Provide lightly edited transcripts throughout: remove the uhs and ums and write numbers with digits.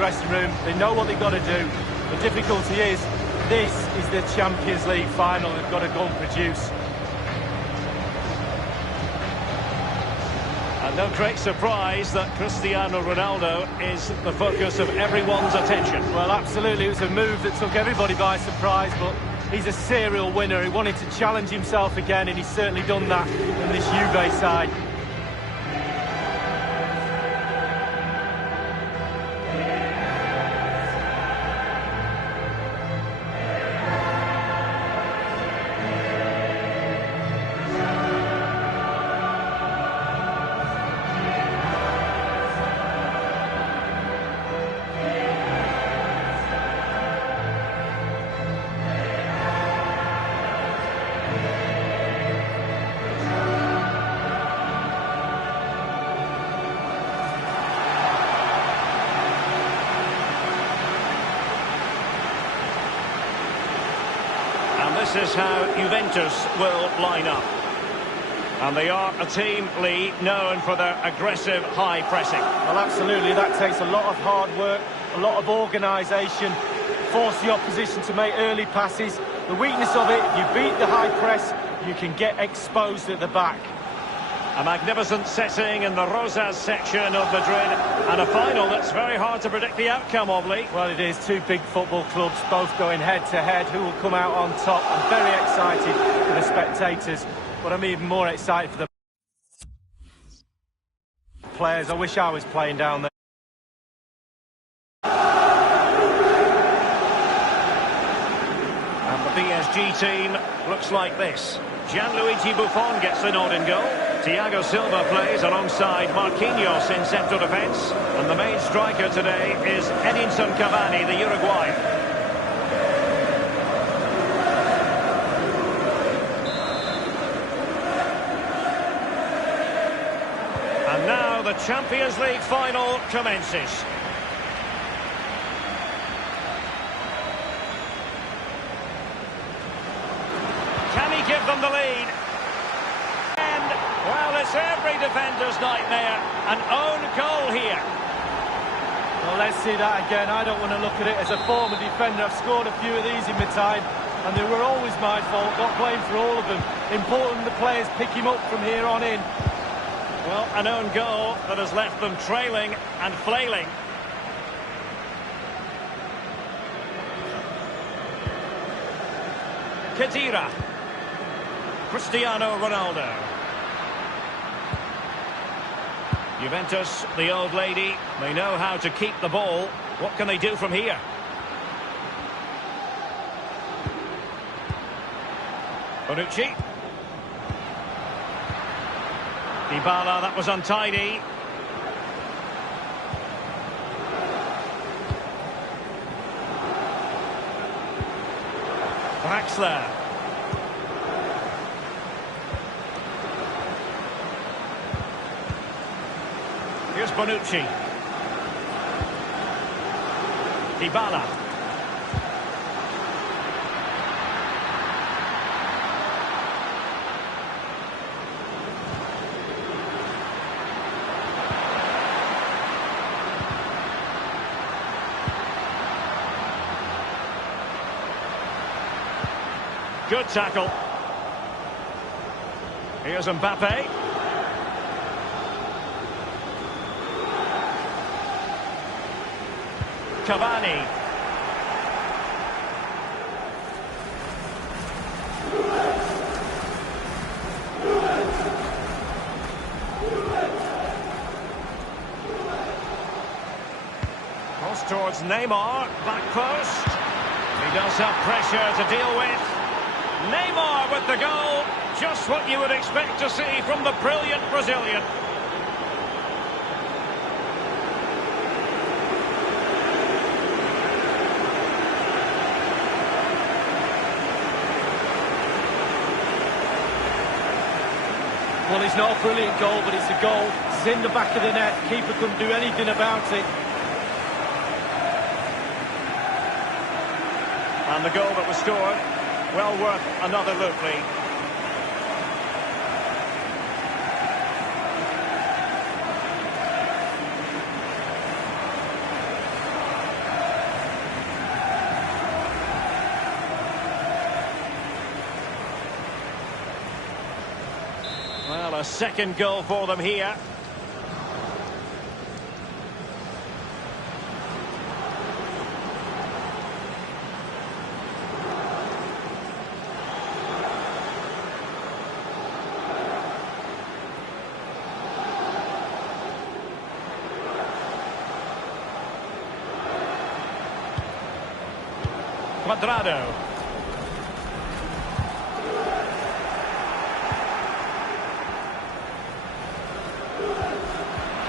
dressing room. They know what they've got to do. The difficulty is, this is the Champions League final. They've got to go and produce. And no great surprise that Cristiano Ronaldo is the focus of everyone's attention. Well, absolutely. It was a move that took everybody by surprise, but he's a serial winner. He wanted to challenge himself again, and he's certainly done that in this Juve side. This is how Juventus will line up. And they are a team, Lee, known for their aggressive high pressing. Well, absolutely. That takes a lot of hard work, a lot of organisation, force the opposition to make early passes. The weakness of it, if you beat the high press, you can get exposed at the back. A magnificent setting in the Rosas section of Madrid, and a final that's very hard to predict the outcome of, Lee. Well, it is. Two big football clubs, both going head-to-head. Who will come out on top? I'm very excited for the spectators, but I'm even more excited for the players. I wish I was playing down there. And the PSG team looks like this. Gianluigi Buffon gets the nod in goal. Thiago Silva plays alongside Marquinhos in central defence. And the main striker today is Edinson Cavani, the Uruguayan. And now the Champions League final commences. Can he give them the lead? And, well, it's every defender's nightmare. An own goal here. Well, let's see that again. I don't want to look at it as a former defender. I've scored a few of these in my time, and they were always my fault. Got blamed for all of them. Important the players pick him up from here on in. Well, an own goal that has left them trailing and flailing. Khedira. Cristiano Ronaldo. Juventus, the old lady, they know how to keep the ball. What can they do from here? Bonucci. Dybala, that was untidy. Draxler. Here's Bonucci. Dybala. Good tackle. Here's Mbappe. Cavani. Cross towards Neymar, back post. He does have pressure to deal with. Neymar with the goal, just what you would expect to see from the brilliant Brazilian. Well, it's not a brilliant goal, but it's a goal. It's in the back of the net. Keeper couldn't do anything about it. And the goal that was scored, well worth another look, Lee. Well, a second goal for them here. Cuadrado.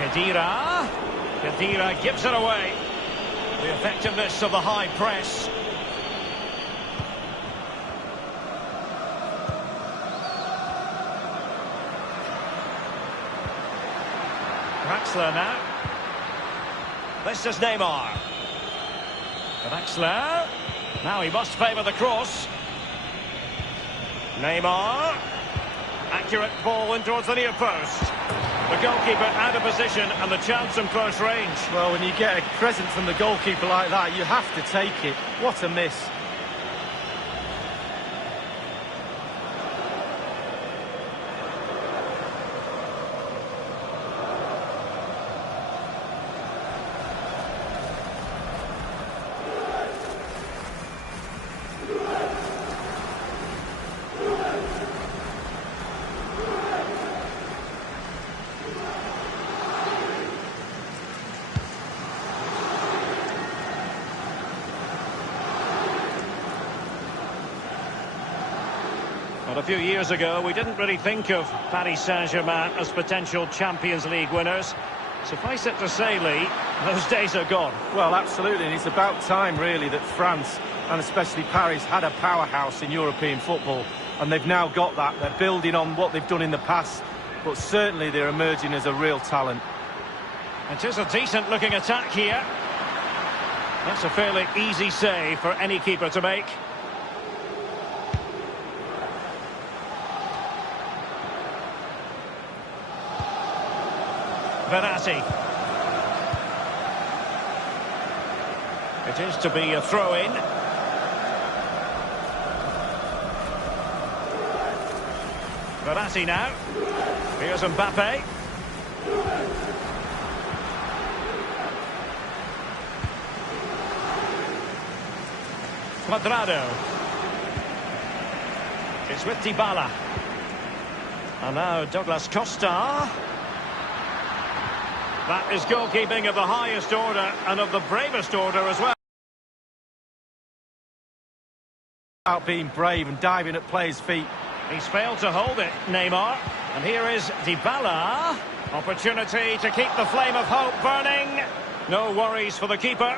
Khedira gives it away. The effectiveness of the high press. Draxler now. This is Neymar. Draxler. Now he must favour the cross. Neymar. Accurate ball in towards the near post. The goalkeeper out of position and the chance in close range. Well, when you get a present from the goalkeeper like that, you have to take it. What a miss. Well, a few years ago, we didn't really think of Paris Saint-Germain as potential Champions League winners. Suffice it to say, Lee, those days are gone. Well, absolutely, and it's about time, really, that France, and especially Paris, had a powerhouse in European football, and they've now got that. They're building on what they've done in the past, but certainly they're emerging as a real talent. It is a decent-looking attack here. That's a fairly easy save for any keeper to make. Verratti. It is to be a throw-in. Verratti now. Here's Mbappe. Cuadrado. It's with Dybala. And now Douglas Costa. That is goalkeeping of the highest order and of the bravest order as well. Out being brave and diving at players' feet. He's failed to hold it, Neymar. And here is Dybala. Opportunity to keep the flame of hope burning. No worries for the keeper.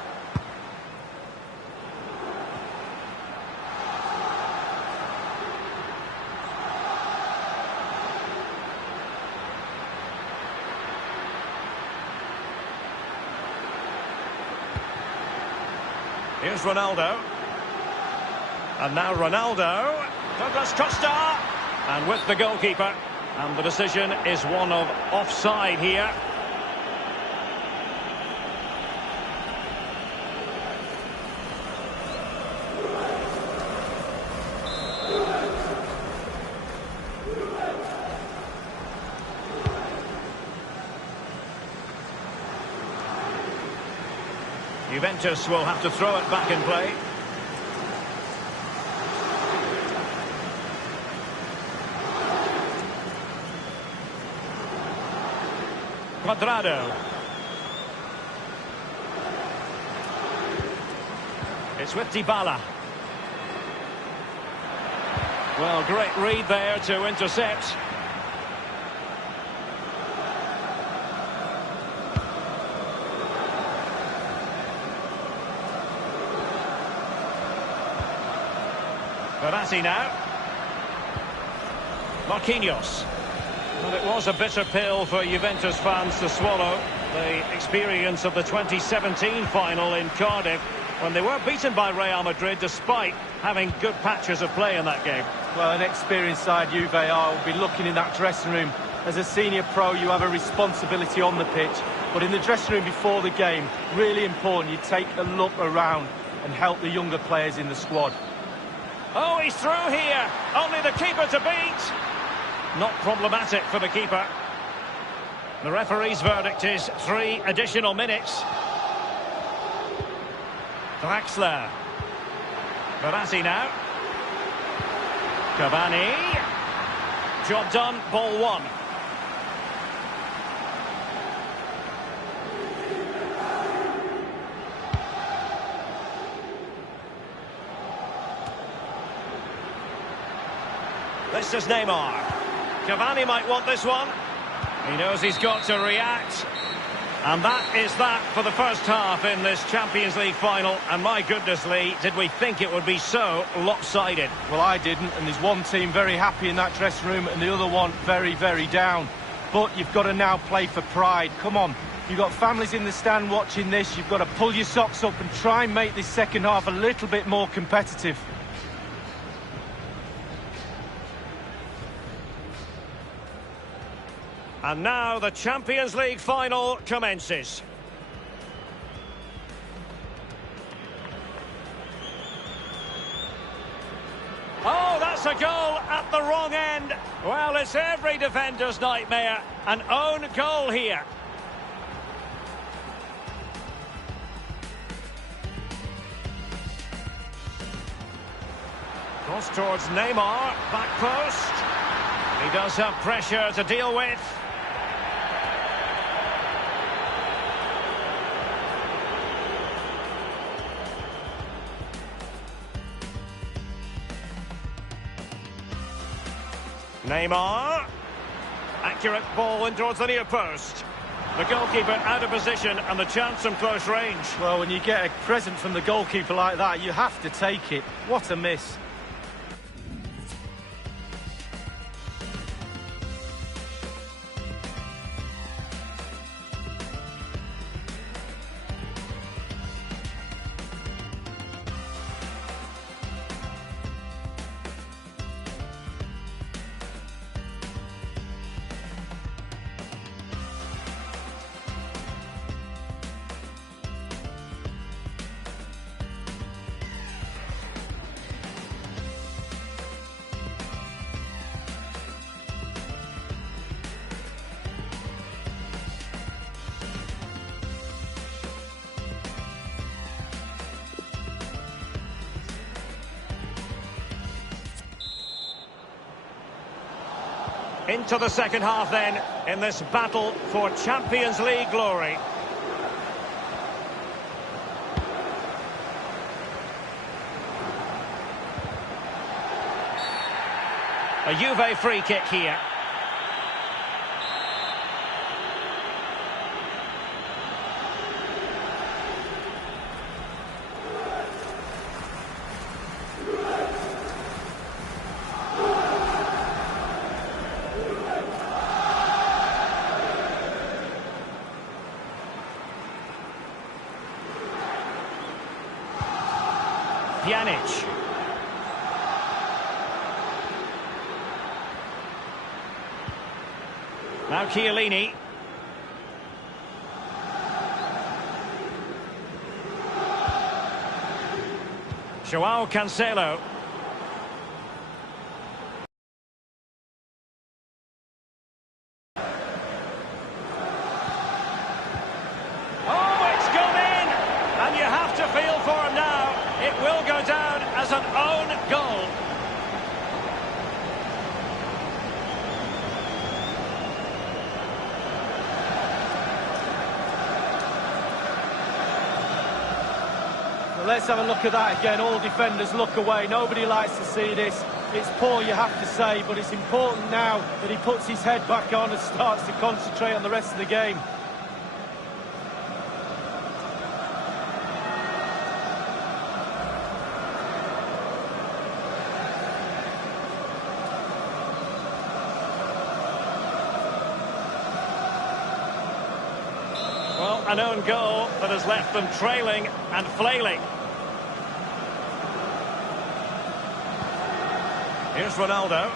Here's Ronaldo. And now Ronaldo. Douglas Costa. And with the goalkeeper. And the decision is one of offside here. Juventus will have to throw it back in play. Cuadrado. It's with Dybala. Well, great read there to intercept. Verratti now. Marquinhos. Well, it was a bitter pill for Juventus fans to swallow. The experience of the 2017 final in Cardiff, when they were beaten by Real Madrid despite having good patches of play in that game. Well, an experienced side Juve are will be looking in that dressing room. As a senior pro, you have a responsibility on the pitch, but in the dressing room before the game, really important, you take a look around and help the younger players in the squad. Oh, he's through here. Only the keeper to beat. Not problematic for the keeper. The referee's verdict is 3 additional minutes. Draxler. Verratti now. Cavani. Job done, ball 1. This is Neymar. Cavani might want this one. He knows he's got to react. And that is that for the first half in this Champions League final. And my goodness, Lee, did we think it would be so lopsided? Well, I didn't, and there's one team very happy in that dressing room and the other one very, very down. But you've got to now play for pride. Come on, you've got families in the stand watching this. You've got to pull your socks up and try and make this second half a little bit more competitive. And now the Champions League final commences. Oh, that's a goal at the wrong end. Well, it's every defender's nightmare. An own goal here. Cross towards Neymar, back post. He does have pressure to deal with. Neymar. Accurate ball in towards the near post. The goalkeeper out of position and the chance from close range. Well, when you get a present from the goalkeeper like that, you have to take it. What a miss. Into the second half then, in this battle for Champions League glory. A Juve free kick here. Pjanic. Now Chiellini. Joao Cancelo. Oh, it's gone in! And you have to feel for him now. It will go down as an own goal. Well, let's have a look at that again. All defenders look away. Nobody likes to see this. It's poor, you have to say, but it's important now that he puts his head back on and starts to concentrate on the rest of the game. Well, an own goal that has left them trailing and flailing. Here's Ronaldo.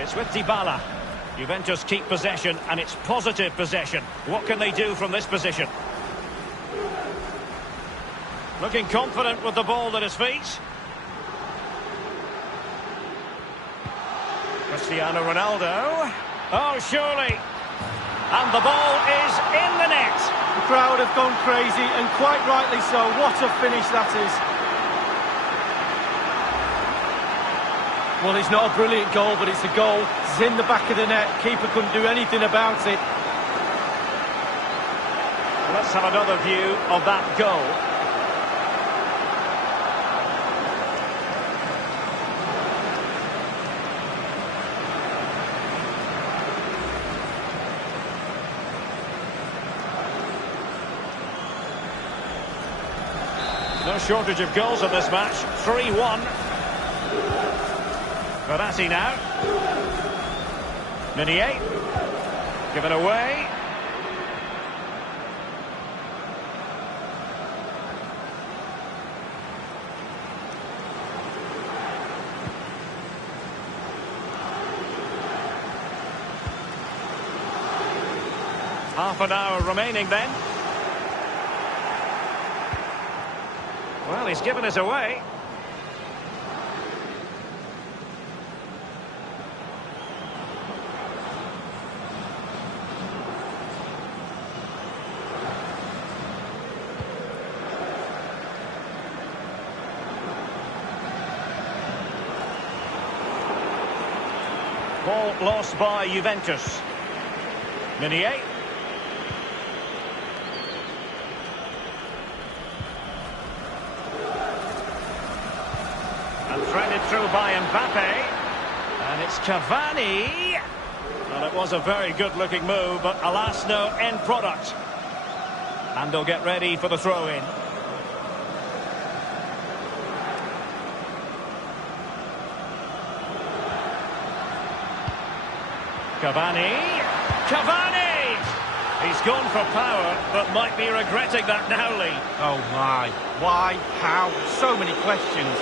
It's with Dybala. Juventus keep possession, and it's positive possession. What can they do from this position? Looking confident with the ball at his feet. Cristiano Ronaldo. Oh, surely. And the ball is in the net. The crowd have gone crazy, and quite rightly so. What a finish that is. Well, it's not a brilliant goal, but it's a goal. It's in the back of the net. Keeper couldn't do anything about it. Let's have another view of that goal. No shortage of goals in this match. 3-1. Verratti now. Meunier. Given away. Half an hour remaining then. Well, he's given us away. Ball lost by Juventus. Meunier. And threaded through by Mbappe. And it's Cavani. Well, it was a very good-looking move, but alas, no end product. And they'll get ready for the throw-in. Cavani. Cavani! He's gone for power, but might be regretting that now, Lee. Oh, my. Why? How? So many questions.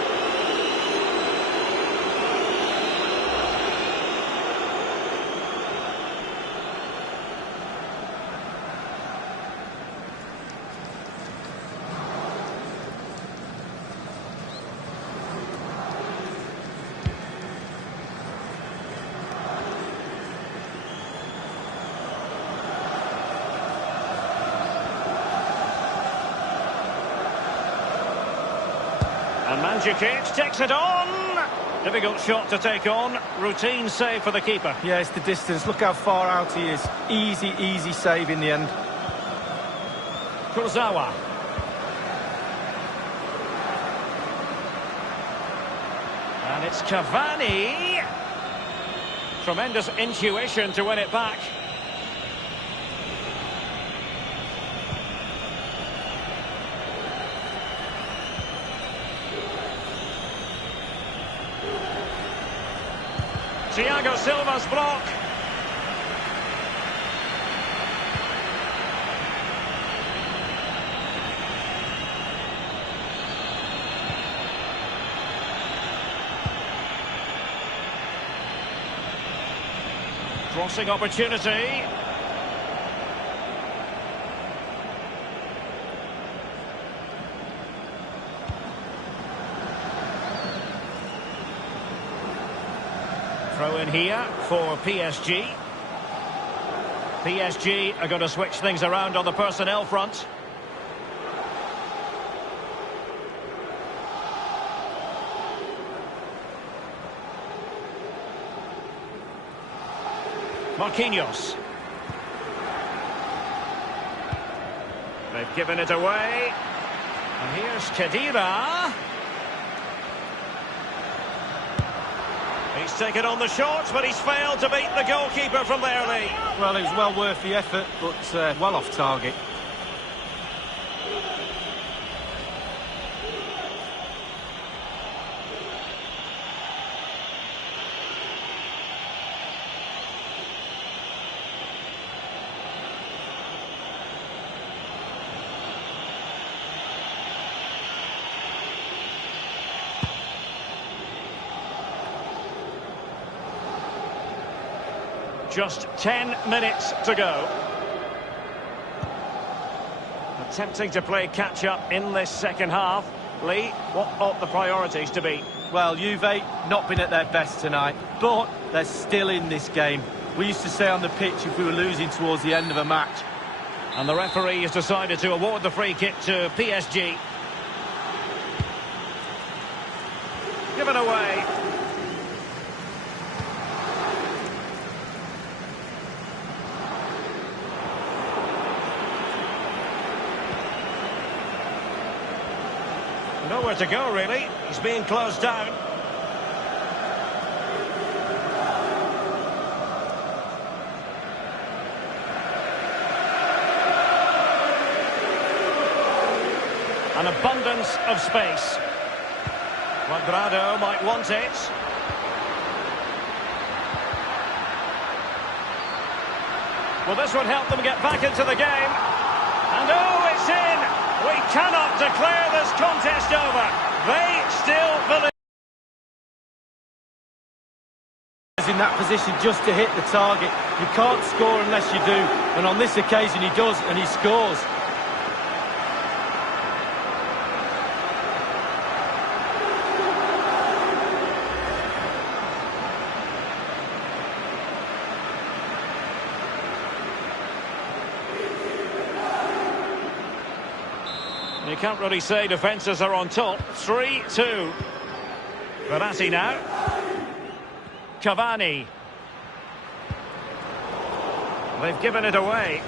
And Mandzukic takes it on. Difficult shot to take on. Routine save for the keeper. Yeah, it's the distance. Look how far out he is. Easy, easy save in the end. Kurzawa. And it's Cavani. Tremendous intuition to win it back. Thiago Silva's block. Crossing opportunity. Throw in here for PSG. PSG are going to switch things around on the personnel front. Marquinhos. They've given it away. And here's Khedira. He's taken on the shot, but he's failed to beat the goalkeeper from there, Lee. Well, it was well worth the effort, but well off target. Just 10 minutes to go. Attempting to play catch-up in this second half. Lee, what ought the priorities to be? Well, Juve not been at their best tonight, but they're still in this game. We used to say on the pitch if we were losing towards the end of a match. And the referee has decided to award the free kick to PSG. Given away. Nowhere to go, really. He's being closed down. An abundance of space. Cuadrado might want it. Well, this would help them get back into the game. And oh, it's in! We cannot declare this contest over. They still believe. In that position just to hit the target. You can't score unless you do. And on this occasion he does, and he scores. You can't really say defences are on top. 3-2. Verratti now. Cavani. They've given it away.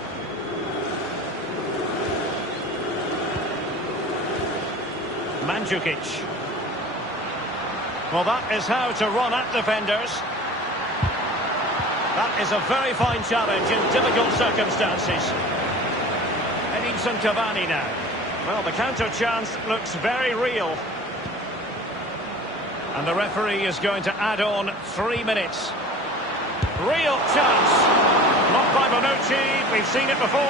Mandzukic. Well, that is how to run at defenders. That is a very fine challenge in difficult circumstances. Edinson Cavani now. Well, the counter chance looks very real. And the referee is going to add on 3 minutes. Real chance. Blocked by Bonucci. We've seen it before.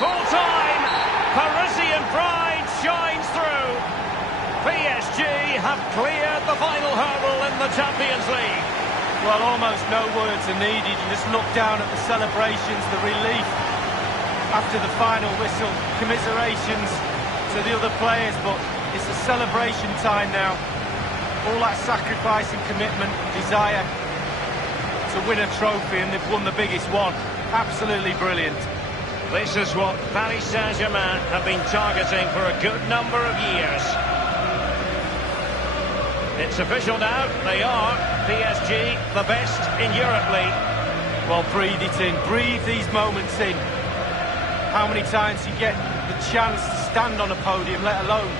Full time. Parisian pride shines through. PSG have cleared the final hurdle in the Champions League. Well, almost no words are needed. You just look down at the celebrations, the relief after the final whistle, commiserations to the other players, but it's a celebration time now. All that sacrifice and commitment, desire to win a trophy, and they've won the biggest one. Absolutely brilliant. This is what Paris Saint-Germain have been targeting for a good number of years. It's official now, they are, PSG, the best in Europe, Lee. Well, breathe it in, breathe these moments in. How many times you get the chance to stand on a podium, let alone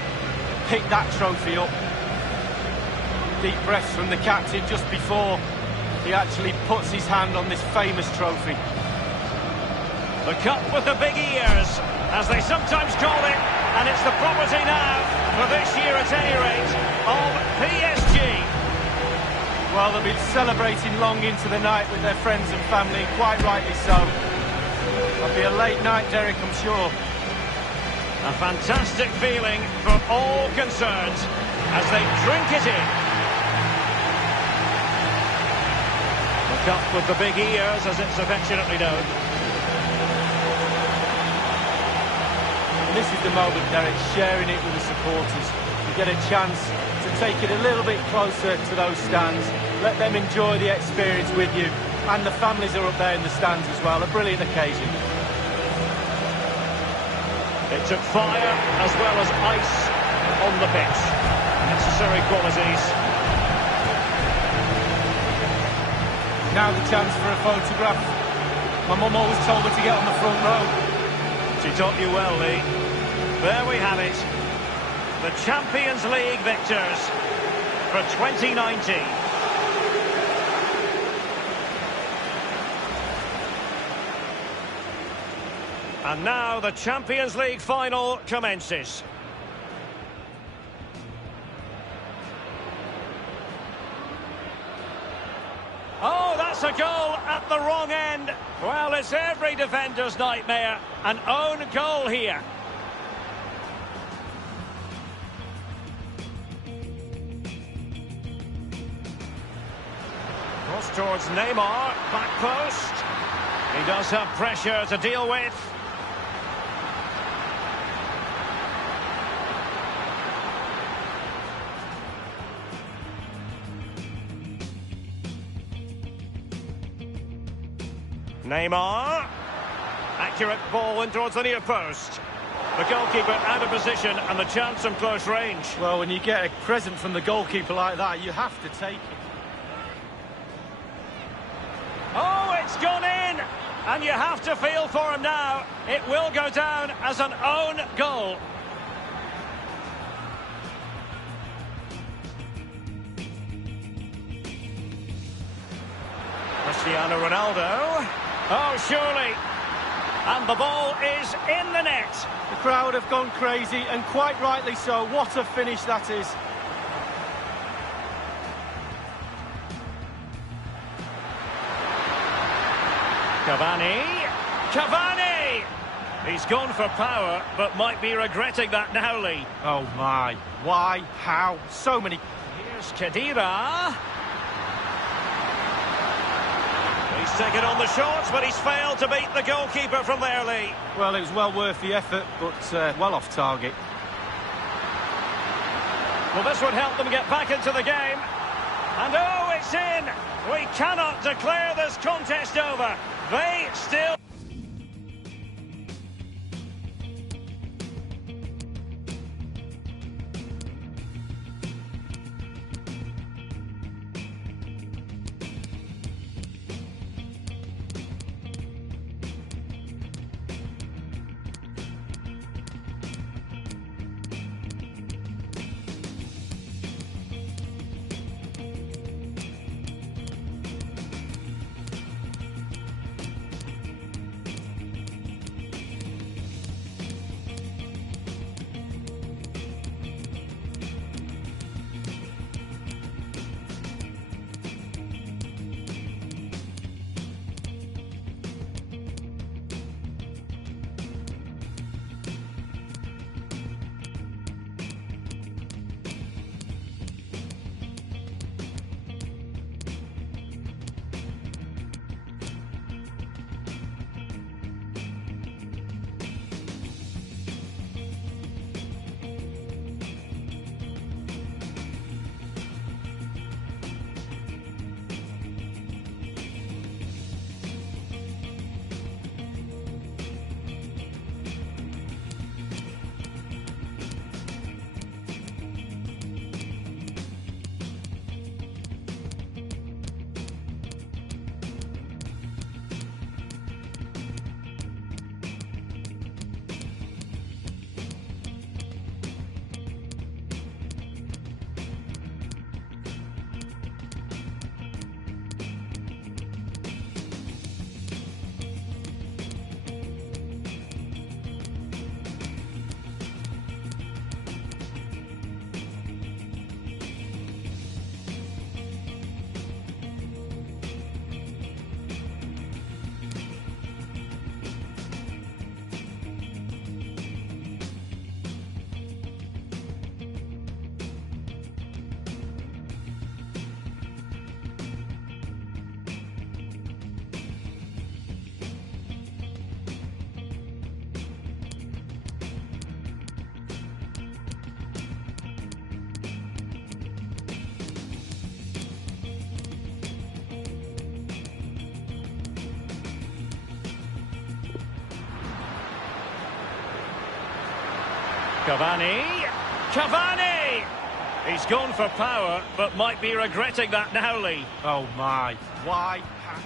pick that trophy up. Deep breaths from the captain just before he actually puts his hand on this famous trophy. The cup with the big ears, as they sometimes call it, and it's the property now, for this year at any rate, of PSG. Well, they'll be celebrating long into the night with their friends and family, and quite rightly so. It'll be a late night, Derek, I'm sure. A fantastic feeling for all concerned as they drink it in. The cup with the big ears, as it's affectionately known. And this is the moment, Derek, sharing it with the supporters. You get a chance to take it a little bit closer to those stands. Let them enjoy the experience with you. And the families are up there in the stands as well. A brilliant occasion. It took fire as well as ice on the pitch. Necessary qualities. Now the chance for a photograph. My mum always told me to get on the front row. She taught you well, Lee. There we have it. The Champions League victors for 2019. And now the Champions League final commences. Oh, that's a goal at the wrong end. Well, it's every defender's nightmare. An own goal here. Cross towards Neymar, back post. He does have pressure to deal with. Neymar. Accurate ball in towards the near post. The goalkeeper out of position and the chance from close range. Well, when you get a present from the goalkeeper like that, you have to take it. Oh, it's gone in! And you have to feel for him now. It will go down as an own goal. Cristiano Ronaldo. Oh, surely. And the ball is in the net. The crowd have gone crazy, and quite rightly so. What a finish that is. Cavani! He's gone for power, but might be regretting that now, Lee. Oh my, why, how, so many... Here's Khedira. He's taken on the shots, but he's failed to beat the goalkeeper from there, Lee. Well, it was well worth the effort, but well off target. Well, this would help them get back into the game. And oh, it's in! We cannot declare this contest over. They still... Cavani! He's gone for power, but might be regretting that now, Lee. Oh my, why, how...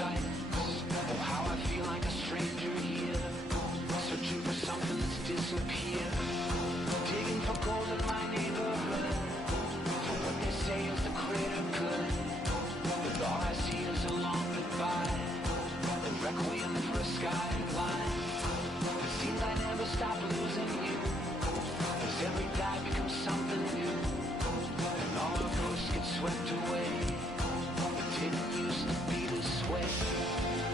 sight. Oh, how I feel like a stranger here, searching for something that's disappeared. Digging for gold in my neighborhood, for what they say is the greater good. But all I see is a long goodbye, a requiem for a skyline. It seems I never stop losing you, as every day becomes something new, and all our ghosts get swept away. It didn't used to be this way,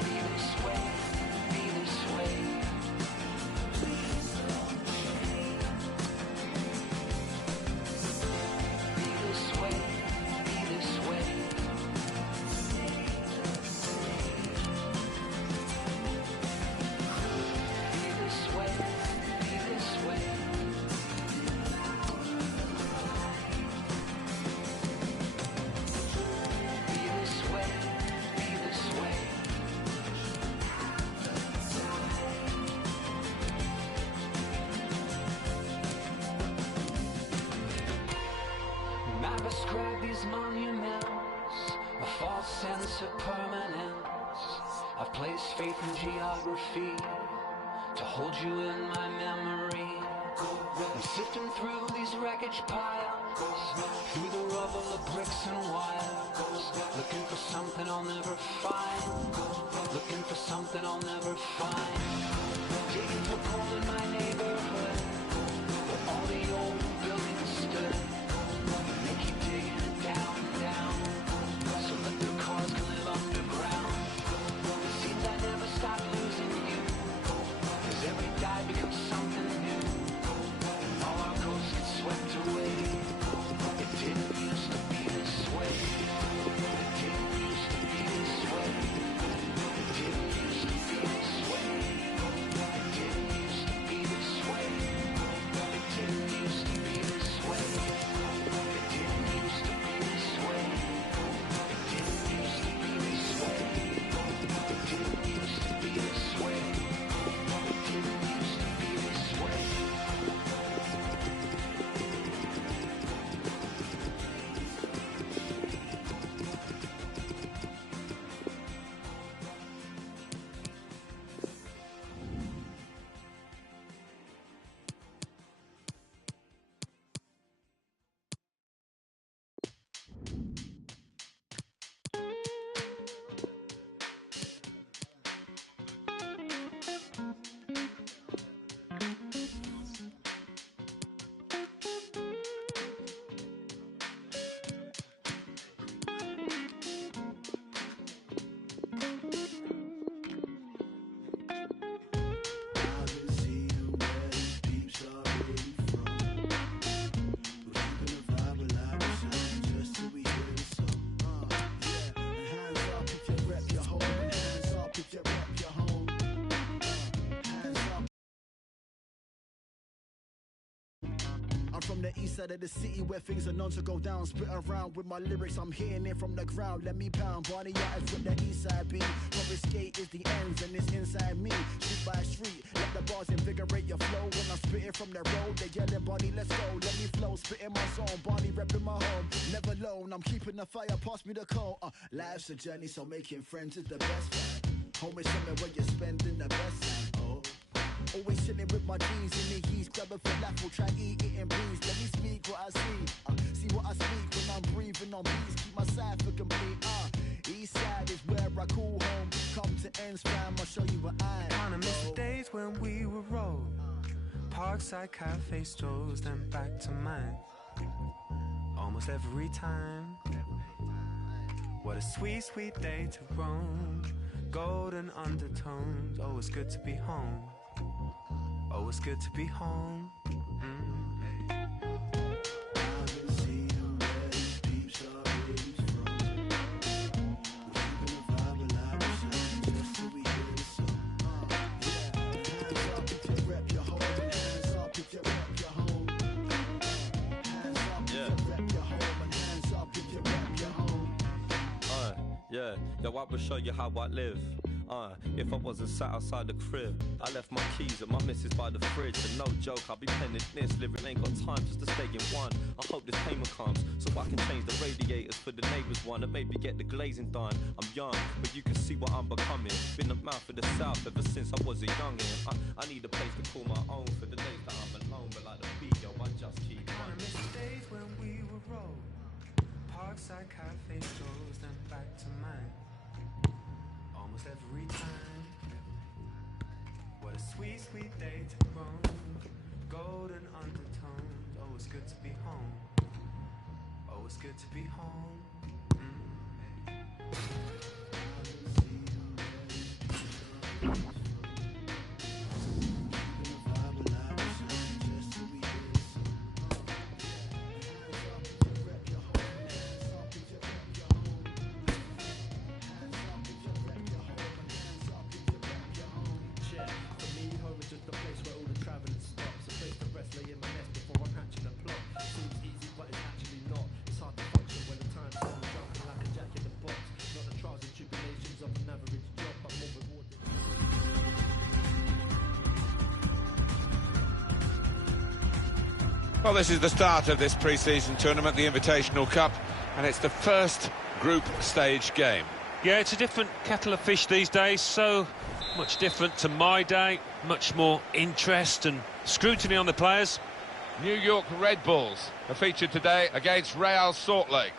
be this way, be this way. Be this way, be this way. Be this way, be this way. Be this way, be this way. I prescribe these monuments a false sense of permanence. I've placed faith in geography to hold you in my memory. I'm sifting through these wreckage piles, through the rubble of bricks and wires, looking for something I'll never find, looking for something I'll never find. Digging for gold in my neighborhood, where all the old buildings stood. They keep digging it down and down, so that their cars can live underground. It seems I never stop losing you, as every day becomes something new, and all our ghosts get swept away. It didn't used to be this way. It didn't used to be this way. It didn't used to be this way. It didn't used to be this way. It didn't used to be this way. It didn't used to be this way. It didn't used to be this way. It didn't used to be this way. It didn't used to be this way. I'm from the east side of the city where things are known to go down. Spit around with my lyrics, I'm hitting it from the ground. Let me pound, Barney Yachts from the east side beat. Confiscate is the ends and it's inside me. Street by street, let the bars invigorate your flow. When I'm spitting from the road, they yelling, Barney, let's go. Let me flow, spitting my song, Barney repping my home. Never alone, I'm keeping the fire, pass me the coal. Life's a journey, so making friends is the best friend. Home is somewhere where you're spending the best time. Oh. Always chilling with my G's in the yeast, grab a falafel, try eat it in breeze. Let me speak what I see what I speak when I'm breathing on beats. Keep my side for complete. East side is where I call home. Come to ends, fam, I'll show you what I Kinda miss the days when we were rolled. Parkside cafe strolls, then back to mine. Almost every time. What a sweet, sweet day to roam. Golden undertones. Oh, it's good to be home. Oh, it's good to be home. Yeah, yo, I will show you how I live. If I wasn't sat outside the crib, I left my keys at my missus by the fridge. And no joke, I'll be penning this, living ain't got time just to stay in one. I hope this payment comes so I can change the radiators for the neighbours one, and maybe get the glazing done. I'm young, but you can see what I'm becoming. Been the mouth of the south ever since I was a youngin'. I need a place to call my own for the days that I'm alone, but like the beat, yo, I just keep I running. miss the days when we were rolled, parkside cafe strolls, then back to mine. Almost every time. What a sweet, sweet day to roam. Golden undertones. Oh, it's good to be home. Oh, it's good to be home. Well, this is the start of this pre-season tournament, the Invitational Cup, and it's the first group stage game. Yeah, it's a different kettle of fish these days, so much different to my day, much more interest and scrutiny on the players. New York Red Bulls are featured today against Real Salt Lake.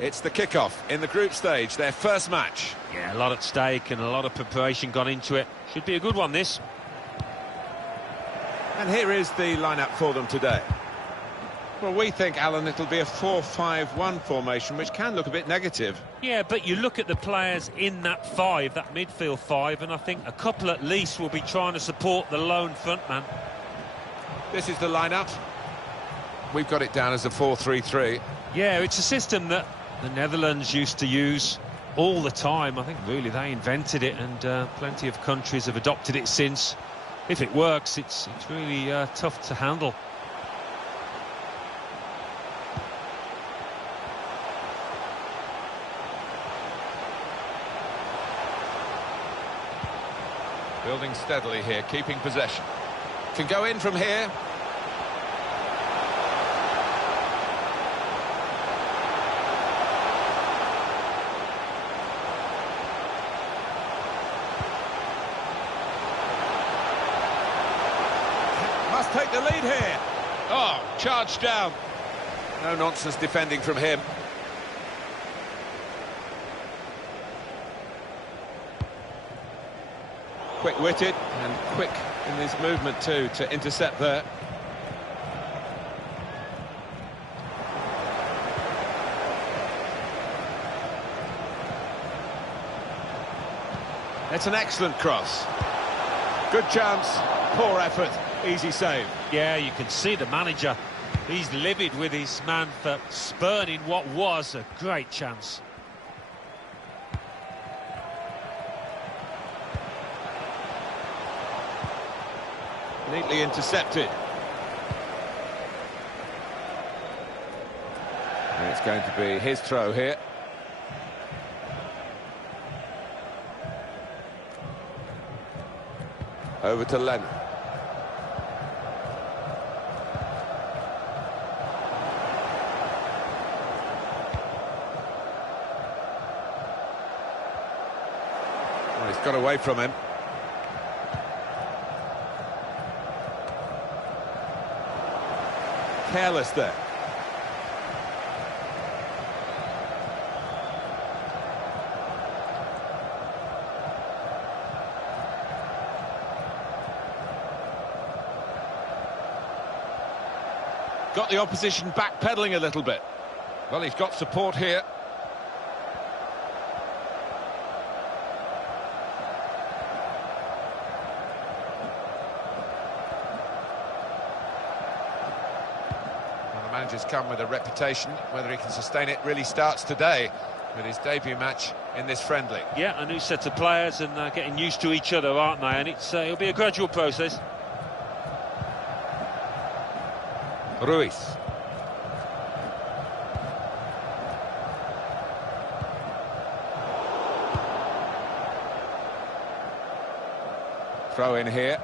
It's the kickoff in the group stage, their first match. Yeah, a lot at stake and a lot of preparation gone into it. Should be a good one, this. And here is the lineup for them today. Well, we think, Alan, it'll be a 4-5-1 formation, which can look a bit negative. Yeah, but you look at the players in that five, that midfield five, and I think a couple at least will be trying to support the lone frontman. This is the lineup. We've got it down as a 4-3-3. Yeah, it's a system that the Netherlands used to use all the time. I think really they invented it, and plenty of countries have adopted it since. If it works, it's really tough to handle. Building steadily here, keeping possession. Can go in from here. Must take the lead here. Oh, charged down. No nonsense defending from him. Quick-witted and quick in his movement too to intercept there. It's an excellent cross. Good chance, poor effort, easy save. Yeah, you can see the manager. He's livid with his man for spurning what was a great chance. Neatly intercepted. And it's going to be his throw here. Over to Len. Well, he's got away from him. Careless there. Got the opposition backpedaling a little bit. Well, he's got support here. Well, the manager's come with a reputation. Whether he can sustain it really starts today. with his debut match in this friendly. Yeah, a new set of players and getting used to each other, aren't they? And it'll be a gradual process. Ruiz. Throw in here.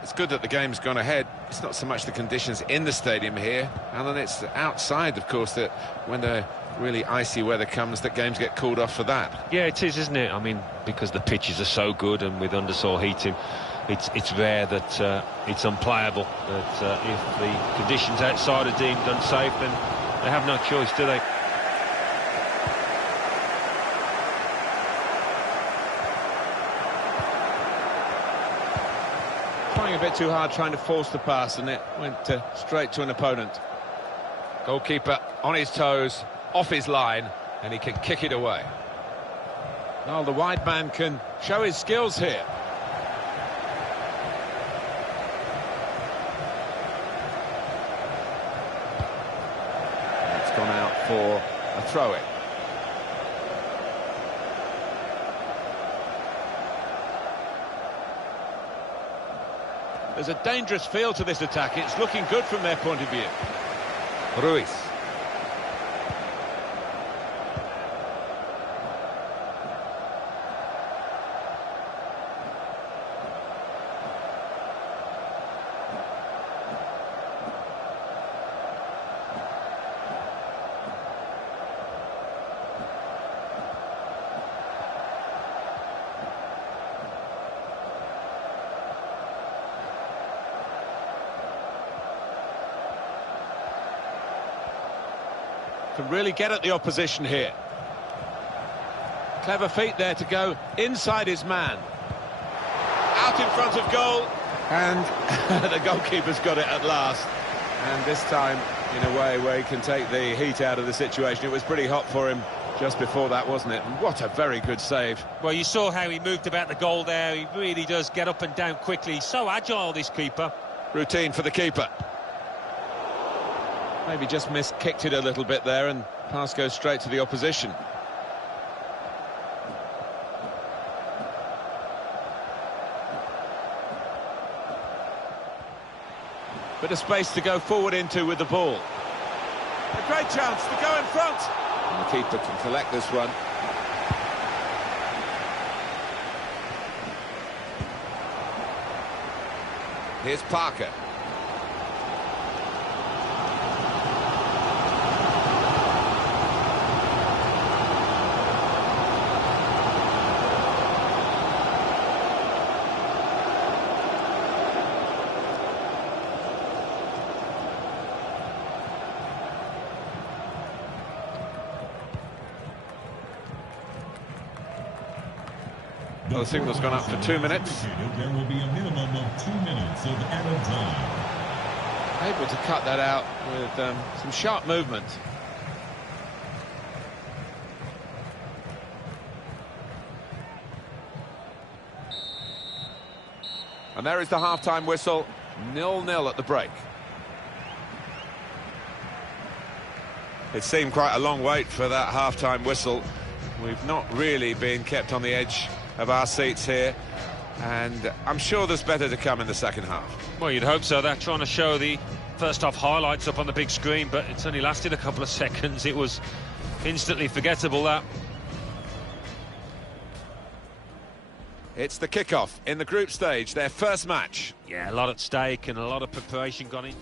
It's good that the game's gone ahead. It's not so much the conditions in the stadium here, Alan, it's outside, of course, that when the really icy weather comes, that games get called off for that. Yeah, it is, isn't it? I mean, because the pitches are so good and with undersoil heating, it's rare that it's unplayable. But if the conditions outside are deemed unsafe, then they have no choice, do they? Trying a bit too hard, trying to force the pass, and it went straight to an opponent. Goalkeeper on his toes, off his line, and he can kick it away. Well, the wide man can show his skills here. It's gone out for a throw-in. There's a dangerous feel to this attack. It's looking good from their point of view. Ruiz. Can really get at the opposition here. Clever feet there to go inside his man. Out in front of goal, and the goalkeeper's got it at last. And this time, in a way where he can take the heat out of the situation. It was pretty hot for him just before that, wasn't it? And what a very good save. Well, you saw how he moved about the goal there. He really does get up and down quickly. He's so agile, this keeper. Routine for the keeper. Maybe just kicked it a little bit there, and pass goes straight to the opposition. Bit of space to go forward into with the ball. A great chance to go in front. And the keeper can collect this one. Here's Parker. Well, the signal's gone up for 2 minutes. There will be a minimum of 2 minutes of added time. Able to cut that out with some sharp movement. And there is the half-time whistle, 0-0 at the break. It seemed quite a long wait for that half-time whistle. We've not really been kept on the edge of our seats here, and I'm sure there's better to come in the second half. Well, you'd hope so. They're trying to show the first half highlights up on the big screen, but it's only lasted a couple of seconds. It was instantly forgettable, that. It's the kickoff in the group stage, their first match. Yeah, a lot at stake and a lot of preparation gone in.